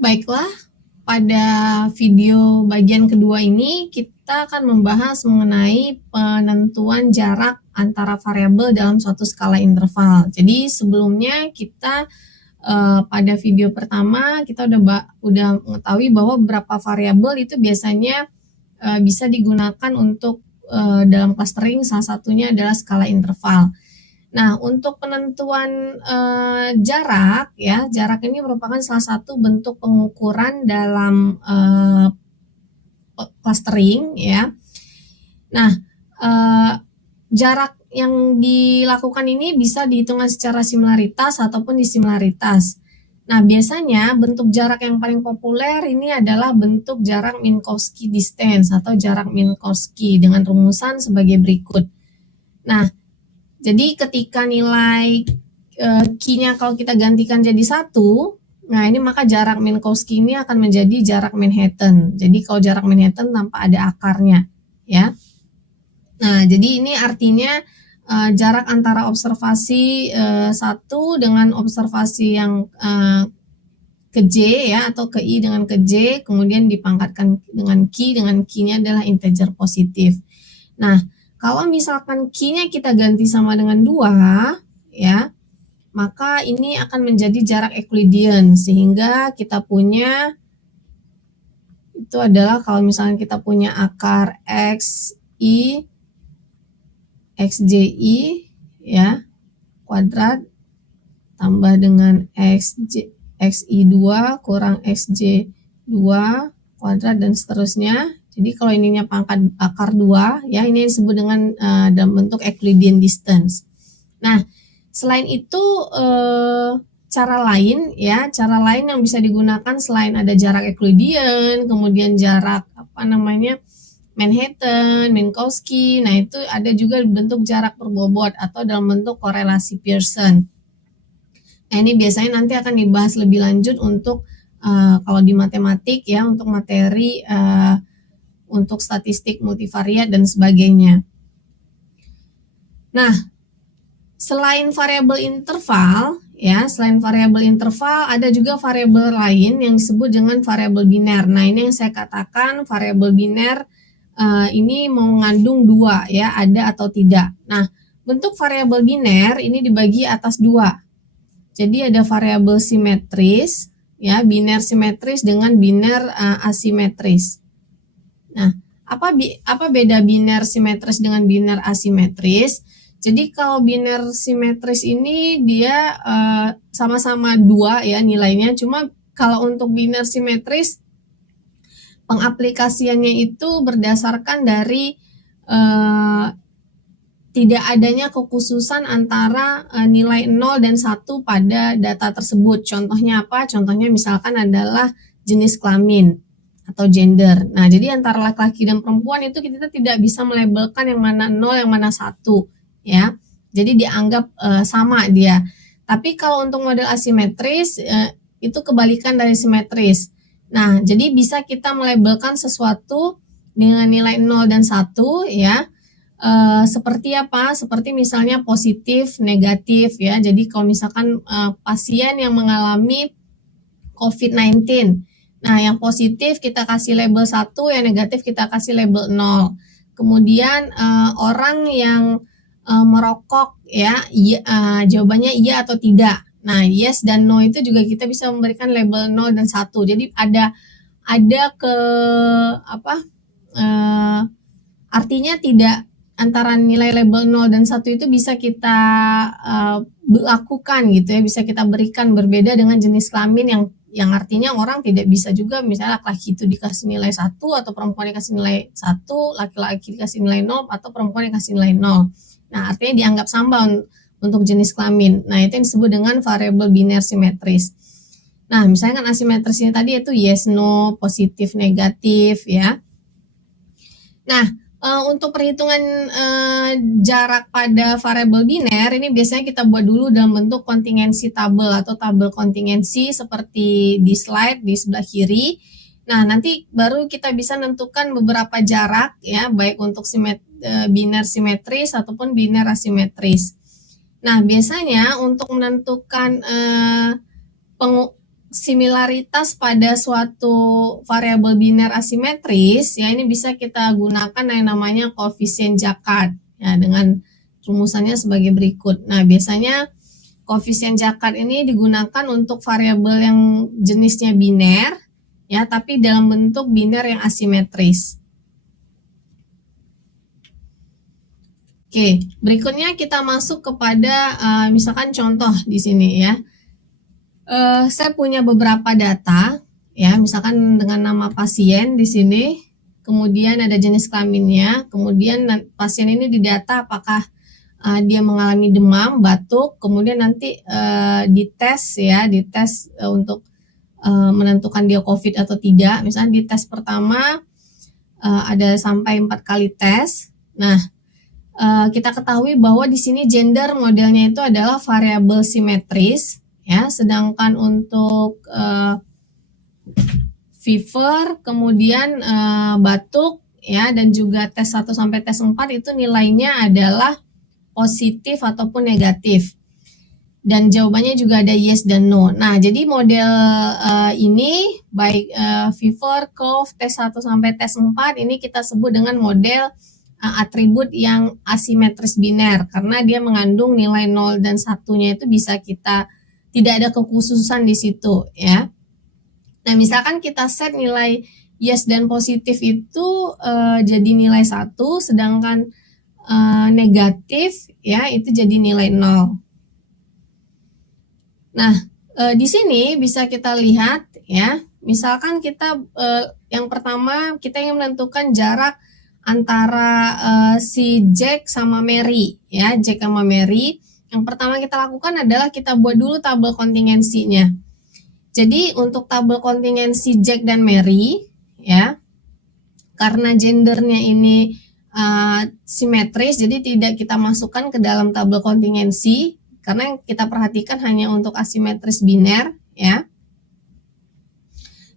Baiklah, pada video bagian kedua ini kita akan membahas mengenai penentuan jarak antara variabel dalam suatu skala interval. Jadi sebelumnya kita pada video pertama kita udah mengetahui bahwa beberapa variabel itu biasanya bisa digunakan untuk dalam clustering, salah satunya adalah skala interval. Nah, untuk penentuan jarak, ya, jarak ini merupakan salah satu bentuk pengukuran dalam clustering, ya. Nah, jarak yang dilakukan ini bisa dihitung secara similaritas ataupun disimilaritas. Nah, biasanya bentuk jarak yang paling populer ini adalah bentuk jarak Minkowski distance atau jarak Minkowski dengan rumusan sebagai berikut. Nah, jadi ketika nilai Q-nya kalau kita gantikan jadi 1, nah ini maka jarak Minkowski ini akan menjadi jarak Manhattan. Jadi kalau jarak Manhattan tanpa ada akarnya, ya. Nah, jadi ini artinya jarak antara observasi 1 dengan observasi yang ke J, ya, atau ke I dengan ke J, kemudian dipangkatkan dengan Q-nya adalah integer positif. Nah, kalau misalkan Q-nya kita ganti sama dengan 2, ya, maka ini akan menjadi jarak Euclidean, sehingga kita punya itu adalah kalau misalnya kita punya akar XI, XJI, ya, kuadrat tambah dengan XI2 kurang XJ2 kuadrat dan seterusnya. Jadi kalau ininya pangkat akar 2, ya, ini disebut dengan dalam bentuk Euclidean distance. Nah, selain itu cara lain yang bisa digunakan selain ada jarak Euclidean, kemudian jarak Manhattan, Minkowski. Nah, itu ada juga bentuk jarak berbobot atau dalam bentuk korelasi Pearson. Nah, ini biasanya nanti akan dibahas lebih lanjut untuk kalau di matematik, ya, untuk materi untuk statistik multivariat dan sebagainya. Nah, selain variabel interval, ya, ada juga variabel lain yang disebut dengan variabel biner. Nah, ini yang saya katakan variabel biner ini mengandung 2, ya, ada atau tidak. Nah, bentuk variabel biner ini dibagi atas 2. Jadi ada variabel simetris, ya, biner simetris dengan biner asimetris. Nah, apa beda biner simetris dengan biner asimetris? Jadi kalau biner simetris ini dia sama-sama 2, ya, nilainya. Cuma kalau untuk biner simetris pengaplikasiannya itu berdasarkan dari tidak adanya kekhususan antara nilai 0 dan 1 pada data tersebut. Contohnya apa? Contohnya misalkan adalah jenis kelamin atau gender. Nah, jadi antara laki-laki dan perempuan itu kita tidak bisa melabelkan yang mana 0, yang mana 1, ya. Jadi dianggap sama dia. Tapi kalau untuk model asimetris itu kebalikan dari simetris. Nah, jadi bisa kita melabelkan sesuatu dengan nilai 0 dan 1, ya. Seperti apa? Seperti misalnya positif, negatif, ya. Jadi kalau misalkan pasien yang mengalami COVID-19, nah yang positif kita kasih label 1, yang negatif kita kasih label 0. Kemudian orang yang merokok, ya, jawabannya iya atau tidak. Nah, yes dan no itu juga kita bisa memberikan label 0 dan 1. Jadi ada artinya tidak antara nilai label 0 dan 1 itu bisa kita lakukan, gitu, ya, bisa kita berikan berbeda dengan jenis kelamin yang artinya orang tidak bisa juga misalnya laki-laki itu dikasih nilai 1 atau perempuan dikasih nilai 1, laki-laki dikasih nilai 0 atau perempuan dikasih nilai 0. Nah, artinya dianggap sama untuk jenis kelamin. Nah, itu yang disebut dengan variabel biner simetris. Nah, misalnya kan asimetris ini tadi itu yes, no, positif, negatif, ya. Nah, untuk perhitungan jarak pada variabel biner ini biasanya kita buat dulu dalam bentuk kontingensi tabel atau tabel kontingensi seperti di slide di sebelah kiri. Nah, nanti baru kita bisa menentukan beberapa jarak, ya, baik untuk biner simetris ataupun biner asimetris. Nah, biasanya untuk menentukan similaritas pada suatu variabel biner asimetris, ya ini bisa kita gunakan yang namanya koefisien Jaccard, ya dengan rumusannya sebagai berikut. Nah, biasanya koefisien Jaccard ini digunakan untuk variabel yang jenisnya biner, ya, tapi dalam bentuk biner yang asimetris. Oke, berikutnya kita masuk kepada misalkan contoh di sini ya. Saya punya beberapa data, ya, misalkan dengan nama pasien di sini, kemudian ada jenis kelaminnya, kemudian pasien ini didata apakah dia mengalami demam, batuk, kemudian nanti dites ya, dites untuk menentukan dia COVID atau tidak. Misalnya di tes pertama ada sampai 4 kali tes. Nah, kita ketahui bahwa di sini gender modelnya itu adalah variabel simetris. Ya, sedangkan untuk fever, kemudian batuk, ya, dan juga tes 1 sampai tes 4 itu nilainya adalah positif ataupun negatif. Dan jawabannya juga ada yes dan no. Nah, jadi model ini baik fever, cough, tes 1 sampai tes 4 ini kita sebut dengan model atribut yang asimetris biner karena dia mengandung nilai 0 dan 1-nya itu bisa kita tidak ada kekhususan di situ ya. Nah, misalkan kita set nilai yes dan positif itu jadi nilai 1, sedangkan negatif ya itu jadi nilai 0. Nah, di sini bisa kita lihat ya, misalkan kita yang pertama kita ingin menentukan jarak antara si Jack sama Mary ya, Jack sama Mary. Yang pertama kita lakukan adalah kita buat dulu tabel kontingensinya. Jadi untuk tabel kontingensi Jack dan Mary ya, karena gendernya ini simetris, jadi tidak kita masukkan ke dalam tabel kontingensi karena yang kita perhatikan hanya untuk asimetris biner ya.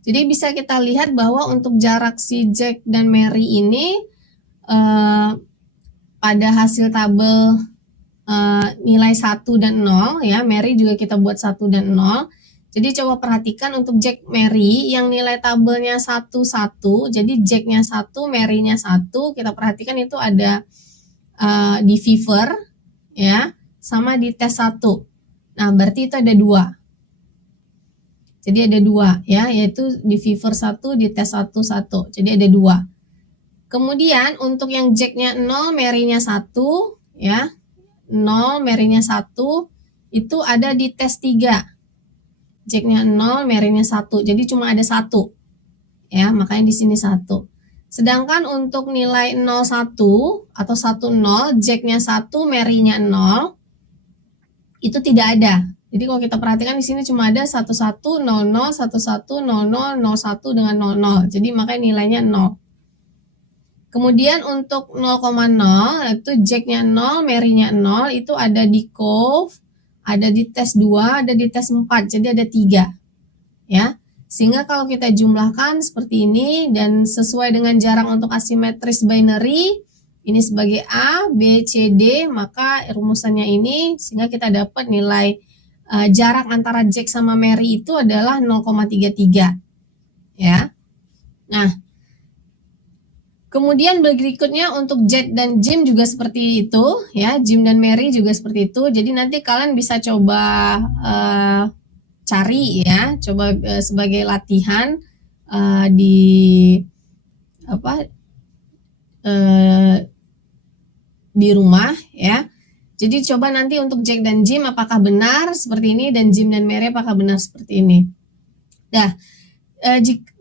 Jadi bisa kita lihat bahwa untuk jarak si Jack dan Mary ini pada hasil tabel nilai 1 dan 0 ya, Mary juga kita buat 1 dan 0. Jadi coba perhatikan untuk Jack Mary yang nilai tabelnya 1 1. Jadi Jack-nya 1, Mary-nya 1. Kita perhatikan itu ada di fever ya, sama di tes 1. Nah, berarti itu ada 2. Jadi ada 2 ya, yaitu di fever 1, di tes 1 1. Jadi ada 2. Kemudian untuk yang Jack-nya 0, Mary-nya 1 ya. 0, Mary-nya 1 itu ada di tes 3. Jack-nya 0, Mary-nya 1. Jadi cuma ada 1. Ya, makanya di sini 1. Sedangkan untuk nilai 01 atau 10, Jack-nya 1, Mary-nya 0 itu tidak ada. Jadi kalau kita perhatikan di sini cuma ada 1100, 1100, 01 dengan 00. Jadi makanya nilainya 0. Kemudian untuk 0,0 itu Jack-nya 0, Mary-nya 0 itu ada di cough, ada di tes 2, ada di tes 4. Jadi ada 3. Ya. Sehingga kalau kita jumlahkan seperti ini dan sesuai dengan jarak untuk asimetris binary, ini sebagai A, B, C, D, maka rumusannya ini sehingga kita dapat nilai jarak antara Jack sama Mary itu adalah 0,33. Ya. Nah, kemudian berikutnya untuk Jack dan Jim juga seperti itu ya, Jim dan Mary juga seperti itu. Jadi nanti kalian bisa coba cari ya, coba sebagai latihan di apa di rumah ya. Jadi coba nanti untuk Jack dan Jim apakah benar seperti ini dan Jim dan Mary apakah benar seperti ini. Nah,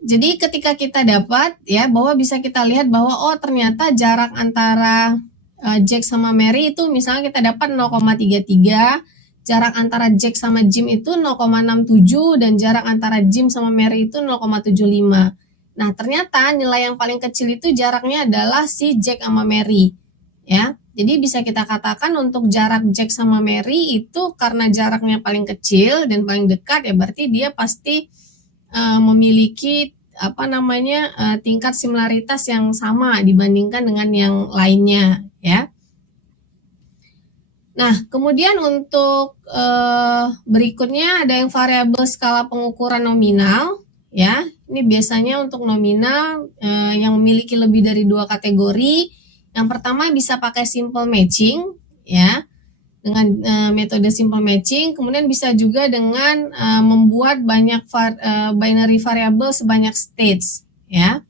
jadi ketika kita dapat ya bahwa bisa kita lihat bahwa oh ternyata jarak antara Jack sama Mary itu misalnya kita dapat 0,33, jarak antara Jack sama Jim itu 0,67 dan jarak antara Jim sama Mary itu 0,75. Nah, ternyata nilai yang paling kecil itu jaraknya adalah si Jack sama Mary ya. Jadi bisa kita katakan untuk jarak Jack sama Mary itu karena jaraknya paling kecil dan paling dekat ya berarti dia pasti memiliki tingkat similaritas yang sama dibandingkan dengan yang lainnya ya. Nah, kemudian untuk berikutnya ada yang variabel skala pengukuran nominal, ya. Ini biasanya untuk nominal yang memiliki lebih dari 2 kategori. Yang pertama bisa pakai simple matching, ya, dengan metode simple matching. Kemudian bisa juga dengan membuat banyak binary variable sebanyak states, ya.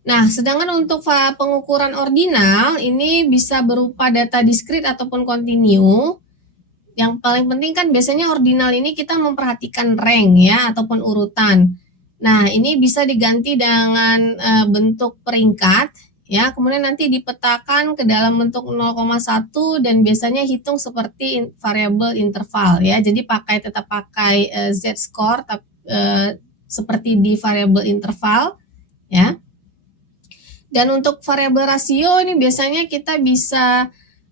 Nah, sedangkan untuk pengukuran ordinal ini bisa berupa data diskrit ataupun kontinu. Yang paling penting kan biasanya ordinal ini kita memperhatikan rank, ya, ataupun urutan. Nah, ini bisa diganti dengan bentuk peringkat, ya, kemudian nanti dipetakan ke dalam bentuk 0,1 dan biasanya hitung seperti variabel interval, ya. Jadi tetap pakai z-score seperti di variabel interval, ya. Dan untuk variabel rasio ini biasanya kita bisa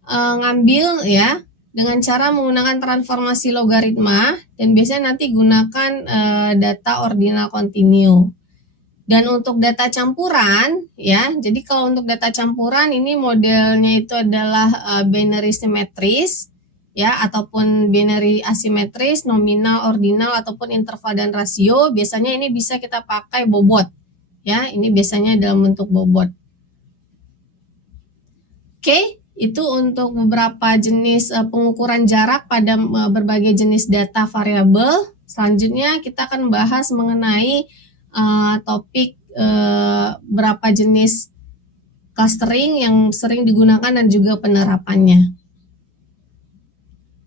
ngambil, ya, dengan cara menggunakan transformasi logaritma, dan biasanya nanti gunakan data ordinal kontinu. Dan untuk data campuran, ya, jadi kalau untuk data campuran ini modelnya itu adalah binary simetris, ya, ataupun binary asimetris, nominal, ordinal, ataupun interval dan rasio. Biasanya ini bisa kita pakai bobot, ya, ini biasanya dalam bentuk bobot. Oke, itu untuk beberapa jenis pengukuran jarak pada berbagai jenis data variabel. Selanjutnya kita akan bahas mengenai topik berapa jenis clustering yang sering digunakan dan juga penerapannya.